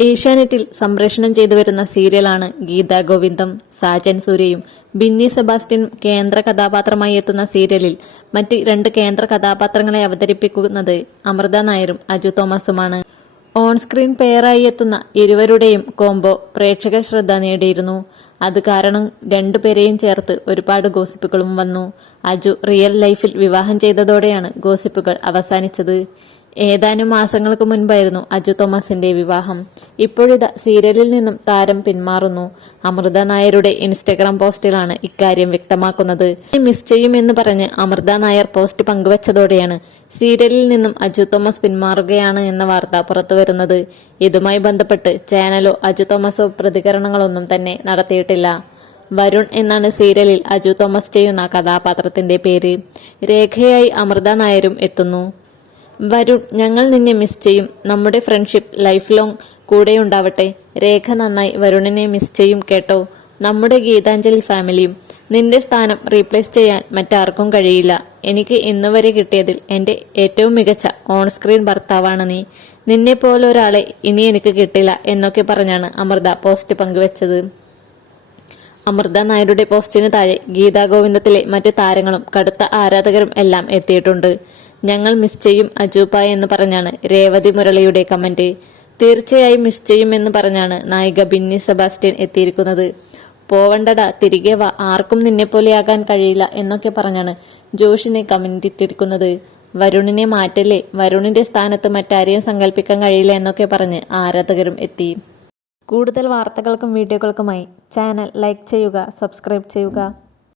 ഏഷ്യാനെറ്റിൽ സംപ്രേഷണം ചെയ്തു വരുന്ന സീരിയലാണ് ഗീതാ ഗോവിന്ദം സാജൻ സൂര്യയും ബിന്നി സെബാസ്റ്റ്യൻ കേന്ദ്ര കഥാപാത്രമായി എത്തുന്ന സീരിയലിൽ മറ്റ് രണ്ട് കേന്ദ്ര കഥാപാത്രങ്ങളെ അവതരിപ്പിക്കുന്നത് അമൃത നായരും അജു തോമസുമാണ്. ഓൺ സ്ക്രീൻ പെയറായി എത്തുന്ന ഇരുവരുടെയും കോംബോ പ്രേക്ഷക ശ്രദ്ധ നേടിയിരുന്നു. അത് കാരണം രണ്ടുപേരെയും ചേർത്ത് ഒരുപാട് ഗോസിപ്പുകളും വന്നു. അജു റിയൽ ലൈഫിൽ വിവാഹം ചെയ്തതോടെയാണ് ഗോസിപ്പുകൾ അവസാനിച്ചത്. ഏതാനും മാസങ്ങൾക്ക് മുൻപായിരുന്നു അജു തോമസിന്റെ വിവാഹം. ഇപ്പോഴിതാ സീരിയലിൽ നിന്നും താരം പിന്മാറുന്നു. അമൃത നായരുടെ ഇൻസ്റ്റഗ്രാം പോസ്റ്റിലാണ് ഇക്കാര്യം വ്യക്തമാക്കുന്നത്. മിസ് ചെയ്യുമെന്ന് പറഞ്ഞ് അമൃത നായർ പോസ്റ്റ് പങ്കുവച്ചതോടെയാണ് സീരിയലിൽ നിന്നും അജു തോമസ് പിന്മാറുകയാണ് എന്ന വാർത്ത പുറത്തുവരുന്നത് ഇതുമായി ബന്ധപ്പെട്ട് ചാനലോ അജു തോമസോ പ്രതികരണങ്ങളൊന്നും തന്നെ നടത്തിയിട്ടില്ല. വരുൺ എന്നാണ് സീരിയലിൽ അജു തോമസ് ചെയ്യുന്ന കഥാപാത്രത്തിന്റെ പേര്. രേഖയായി അമൃത നായരും എത്തുന്നു. വരുൺ ഞങ്ങൾ നിന്നെ മിസ് ചെയ്യും. നമ്മുടെ ഫ്രണ്ട്ഷിപ്പ് ലൈഫ് ലോങ് കൂടെയുണ്ടാവട്ടെ. രേഖ നന്നായി വരുണിനെ മിസ് ചെയ്യും കേട്ടോ. നമ്മുടെ ഗീതാഞ്ജലി ഫാമിലിയും നിന്റെ സ്ഥാനം റീപ്ലേസ് ചെയ്യാൻ മറ്റാർക്കും കഴിയില്ല. എനിക്ക് ഇന്നുവരെ കിട്ടിയതിൽ എന്റെ ഏറ്റവും മികച്ച ഓൺ സ്ക്രീൻ ഭർത്താവാണ് നീ. നിന്നെ പോലെ ഒരാളെ ഇനി എനിക്ക് കിട്ടില്ല എന്നൊക്കെ പറഞ്ഞാണ് അമൃത പോസ്റ്റ് പങ്കുവച്ചത്. അമൃത നായരുടെ പോസ്റ്റിന് താഴെ ഗീതാ ഗോവിന്ദത്തിലെ മറ്റ് താരങ്ങളും കടുത്ത ആരാധകരും എല്ലാം എത്തിയിട്ടുണ്ട്. ഞങ്ങൾ മിസ് ചെയ്യും അജൂബ എന്ന് പറഞ്ഞാണ് രേവതി മുരളിയുടെ കമന്റ് തീർച്ചയായും മിസ് ചെയ്യും എന്ന് പറഞ്ഞാണ് നായിക ബിന്നി സെബാസ്റ്റ്യൻ എത്തിയിരിക്കുന്നത്. പോവണ്ടട തിരികെ വാ ആർക്കും നിന്നെപ്പോലെയാകാൻ കഴിയില്ല എന്നൊക്കെ പറഞ്ഞാണ് ജോഷിനെ കമന്റ് ഇട്ടിരിക്കുന്നത്. വരുണിനെ മാറ്റല്ലേ? വരുണിന്റെ സ്ഥാനത്ത് മറ്റാരെയും സങ്കല്പിക്കാൻ കഴിയില്ല എന്നൊക്കെ പറഞ്ഞ് ആരാധകരും എത്തി. കൂടുതൽ വാർത്തകൾക്കും വീഡിയോകൾക്കുമായി ചാനൽ ലൈക്ക് ചെയ്യുക സബ്സ്ക്രൈബ് ചെയ്യുക.